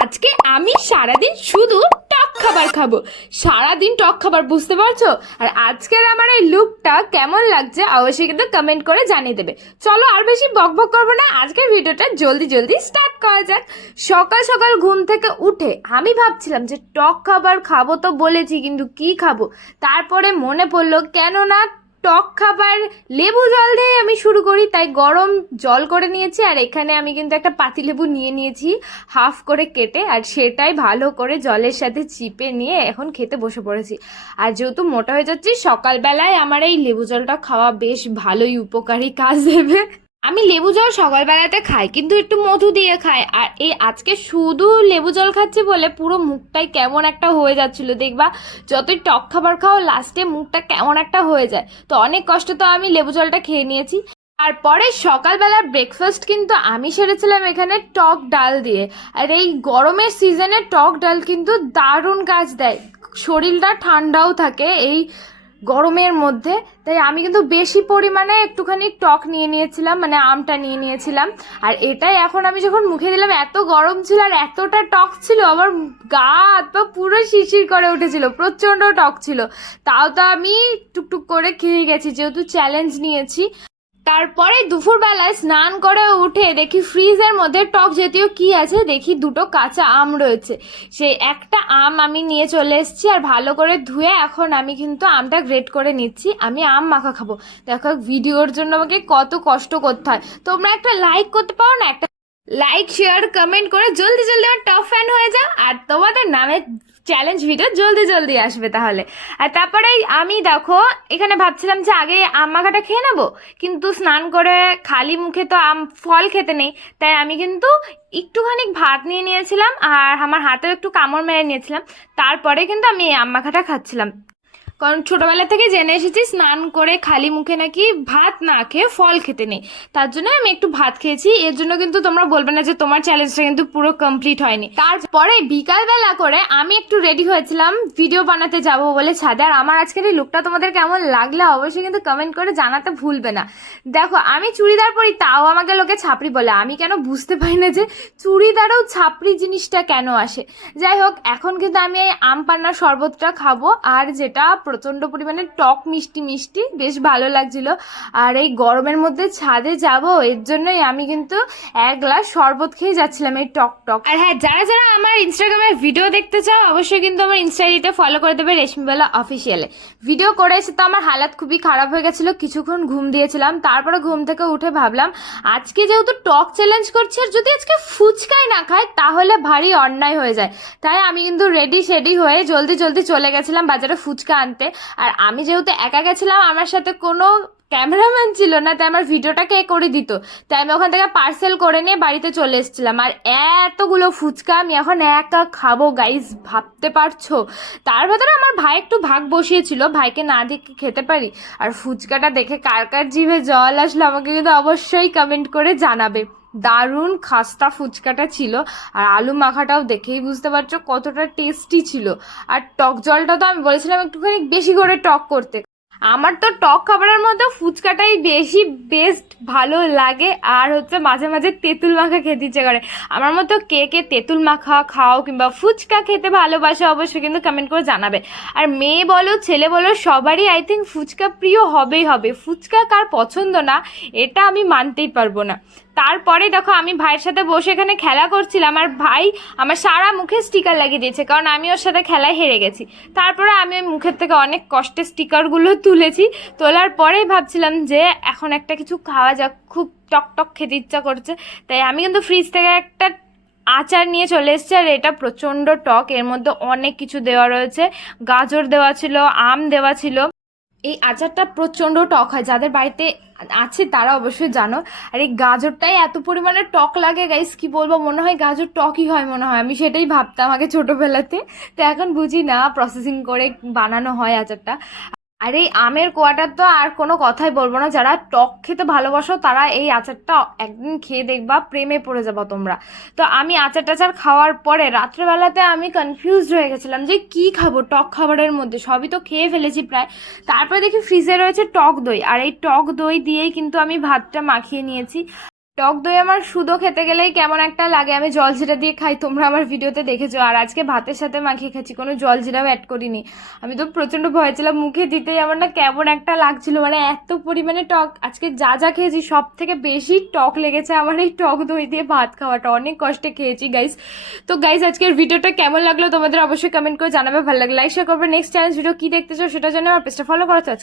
আজকে আমি সারাদিন শুধু টক খাবার খাব। সারাদিন টক খাবার, বুঝতে পারছ? আর আজকের আমার এই লুকটা কেমন লাগছে অবশ্যই কিন্তু কমেন্ট করে জানিয়ে দেবে। চলো আর বেশি বক বক করব না, আজকের ভিডিওটা জলদি জলদি স্টার্ট করা যাক। সকাল সকাল ঘুম থেকে উঠে আমি ভাবছিলাম যে টক খাবার খাব তো বলেছি, কিন্তু কি খাব? তারপরে মনে পড়ল কেন না টক খাবার, লেবু জল দিয়ে আমি শুরু করি, তাই গরম জল করে নিয়েছি, আর এখানে আমি কিন্তু একটা পাতি লেবু নিয়ে নিয়েছি, হাফ করে কেটে, আর সেটাই ভালো করে জলের সাথে চিপে নিয়ে এখন খেতে বসে পড়েছি। আর যেহেতু মোটা হয়ে যাচ্ছি, সকালবেলায় আমার এই লেবু জলটা খাওয়া বেশ ভালোই উপকারী কাজ দেবে। আমি লেবু জল সকালবেলাতে খাই, কিন্তু একটু মধু দিয়ে খাই। আর এই আজকে শুধু লেবু জল খাচ্ছি বলে পুরো মুখটাই কেমন একটা হয়ে যাচ্ছিল, দেখবা? যতই টক খাবার খাও লাস্টে মুখটা কেমন একটা হয়ে যায়। তো অনেক কষ্ট তো আমি লেবু জলটা খেয়ে নিয়েছি। তারপরে সকালবেলার ব্রেকফাস্ট কিন্তু আমি সেরেছিলাম এখানে টক ডাল দিয়ে। আর এই গরমের সিজনে টক ডাল কিন্তু দারুণ কাজ দেয়। শরীরটা ঠান্ডাও থাকে, এই গরমের মধ্যে। তাই আমি কিন্তু বেশি পরিমাণে একটুখানি টক নিয়ে নিয়েছিলাম মানে আমটা নিয়ে নিয়েছিলাম। আর এটাই এখন আমি যখন মুখে দিলাম, এত গরম ছিল আর এতটা টক ছিল, আমার গা হাত পা পুরো শিশির করে উঠেছিল, প্রচণ্ড টক ছিল। তাও তো আমি টুকটুক করে খেয়ে গেছি, যেহেতু চ্যালেঞ্জ নিয়েছি। তারপরে দুপুরবেলায় স্নান করে উঠে দেখি ফ্রিজের মধ্যে টক জাতীয় কি আছে, দেখি দুটো কাঁচা আম রয়েছে। সেই একটা আম আমি নিয়ে চলে এসেছি আর ভালো করে ধুয়ে এখন আমি কিন্তু আমটা গ্রেট করে নিচ্ছি। আমি আম মাখা খাব। দেখো, ভিডিওর জন্য আমাকে কত কষ্ট করতে হয়। তোমরা একটা লাইক করতে পারো না, একটা লাইক শেয়ার কমেন্ট করে জলদি জলদি আমার টপ ফ্যান হয়ে যাও। আর তোমাদের নামে চ্যালেঞ্জ ভিডিও জলদি জলদি আসবে তাহলে। আর তারপরে আমি দেখো, এখানে ভাবছিলাম যে আগে আম মাখাটা খেয়ে নেব, কিন্তু স্নান করে খালি মুখে তো আম, ফল খেতে নেই। তাই আমি কিন্তু একটুখানি ভাত নিয়ে নিয়েছিলাম, আর আমার হাতেও একটু কামড় মেরে নিয়েছিলাম। তারপরে কিন্তু আমি এই আম মাখাটা খাচ্ছিলাম। কারণ ছোটবেলা থেকে জেনে এসেছি, স্নান করে খালি মুখে নাকি ভাত না খেয়ে ফল খেতে নেই। তার জন্য আমি একটু ভাত খেয়েছি। এর জন্য কিন্তু তোমরা বলবে না যে তোমার চ্যালেঞ্জটা কিন্তু পুরো কমপ্লিট হয়নি। তারপরে বিকালবেলা করে আমি একটু রেডি হয়েছিলাম ভিডিও বানাতে যাব বলে ছাদে। আর আমার আজকের এই লুকটা তোমাদের কেমন লাগলে অবশ্যই কিন্তু কমেন্ট করে জানাতে ভুলবে না। দেখো, আমি চুড়িদার পরি, তাও আমাকে লোকে ছাপড়ি বলে। আমি কেন বুঝতে পারি না যে চুড়িদারেও ছাপড়ি জিনিসটা কেন আসে? যাই হোক, এখন কিন্তু আমি এই আম পান্নার শরবতটা খাব। আর যেটা প্রচণ্ড পরিমাণে টক মিষ্টি মিষ্টি, বেশ ভালো লাগছিল। আর এই গরমের মধ্যে ছাদে যাব, এর জন্যই আমি কিন্তু এক গ্লাস শরবত খেয়ে যাচ্ছিলাম এই টক টক। আর হ্যাঁ যারা যারা আমার ইনস্টাগ্রামে ভিডিও দেখতে চাও, অবশ্যই কিন্তু আমার ইনস্টা আইডিতে ফলো করে দেবে রেশমিবেলা অফিসিয়ালে ভিডিও করে এসে তো আমার হালাত খুবই খারাপ হয়ে গেছিল, কিছুক্ষণ ঘুম দিয়েছিলাম, তারপরে ঘুম থেকে উঠে ভাবলাম, আজকে যেহেতু টক চ্যালেঞ্জ করছি, আর যদি আজকে ফুচকাই না খাই, তাহলে ভারী অন্যায় হয়ে যায়। তাই আমি কিন্তু রেডি শেডি হয়ে জলদি জলদি চলে গেছিলাম বাজারে ফুচকা আনতে। আর আমি যেহেতু একা গেছিলাম আমার সাথে কোনো ক্যামেরাম্যান ছিল না, তাই আমার ভিডিওটা কে করে দিত? তাই আমি ওখান থেকে পার্সেল করে নিয়ে বাড়িতে চলে এসেছিলাম। আর এতগুলো ফুচকা আমি এখন একা খাব গাইজ ভাবতে পারছ? তার ভেতরে আমার ভাই একটু ভাগ বসিয়েছিল, ভাইকে না দেখে খেতে পারি। আর ফুচকাটা দেখে কার কার জিভে জল আসলো, আমাকে কিন্তু অবশ্যই কমেন্ট করে জানাবে। দারুণ খাস্তা ফুচকাটা ছিল আর আলু মাখাটাও দেখেই বুঝতে পারছ কতটা টেস্টি ছিল। আর টক জলটা তো আমি বলেছিলাম একটুখানি বেশি করে টক করতে। আমার তো টক খাবারের মধ্যে ফুচকাটাই বেশি বেস্ট ভালো লাগে, আর হচ্ছে মাঝে মাঝে তেঁতুল মাখা খেতে ইচ্ছে করে। আমার মতো কে কে তেঁতুল মাখা খাও কিংবা ফুচকা খেতে ভালোবাসে অবশ্যই কিন্তু কমেন্ট করে জানাবে। আর মেয়ে বলো, ছেলে বলো, সবারই আই থিঙ্ক ফুচকা প্রিয় হবেই হবে। ফুচকা কার পছন্দ না, এটা আমি মানতেই পারব না। তারপরে দেখো, আমি ভাইয়ের সাথে বসে এখানে খেলা করছিলাম, আর ভাই আমার সারা মুখে স্টিকার লাগিয়ে দিয়েছে, কারণ আমি ওর সাথে খেলায় হেরে গেছি। তারপরে আমি ওই মুখের থেকে অনেক কষ্টে স্টিকারগুলো তুলেছি। তোলার পরেই ভাবছিলাম যে এখন একটা কিছু খাওয়া যাক, খুব টক টক খেতে ইচ্ছা করছে। তাই আমি কিন্তু ফ্রিজ থেকে একটা আচার নিয়ে চলে এসেছে আর এটা প্রচণ্ড টক। এর মধ্যে অনেক কিছু দেওয়া রয়েছে। গাজর দেওয়া ছিল, আম দেওয়া ছিল। এই আচারটা প্রচণ্ড টক হয়। যাদের বাড়িতে আছে তারা অবশ্যই জানো। আর এই গাজরটাই এত পরিমাণে টক লাগে গাইস কি বলব? মনে হয় গাজর টকই হয় মনে হয়। আমি সেটাই ভাবতাম আগে ছোটোবেলাতে। তো এখন বুঝি না প্রসেসিং করে বানানো হয় আচারটা। আর এই আমের কোয়াটার তো আর কোনো কথাই বলব না। যারা টক খেতে ভালোবাসো, তারা এই আচারটা একদিন খেয়ে দেখবা, প্রেমে পড়ে যাব তোমরা। তো আমি আচার টাচার খাওয়ার পরে রাত্রেবেলাতে আমি কনফিউজড হয়ে গেছিলাম যে কি খাব টক খাবারের মধ্যে। সবই তো খেয়ে ফেলেছি প্রায়। তারপরে দেখি ফ্রিজে রয়েছে টক দই। আর এই টক দই দিয়েই কিন্তু আমি ভাতটা মাখিয়ে নিয়েছি। টক দই আমার শুধু খেতে গেলেই কেমন একটা লাগে। আমি জল জিরা দিয়ে খাই, তোমরা আমার ভিডিওতে দেখেছ। আর আজকে ভাতের সাথে মাখিয়ে খাচ্ছি, কোনো জল জিরাও অ্যাড করিনি। আমি তো প্রচণ্ড ভয় ছিলাম, মুখে দিতেই আমার না কেমন একটা লাগছিল। মানে এত পরিমাণে টক, আজকে যা যা খেয়েছি সব থেকে বেশি টক লেগেছে আমার এই টক দই দিয়ে ভাত খাওয়াটা। অনেক কষ্টে খেয়েছি গাইস তো গাইস আজকের ভিডিওটা কেমন লাগল তোমাদের অবশ্যই কমেন্ট করে জানাবে, ভালো লাগলে লাইক শেয়ার করবে। নেক্সট চ্যালেঞ্জ ভিডিও কি দেখতে চাও সেটা জন্য আমার পেজটা ফলো করা আজকে।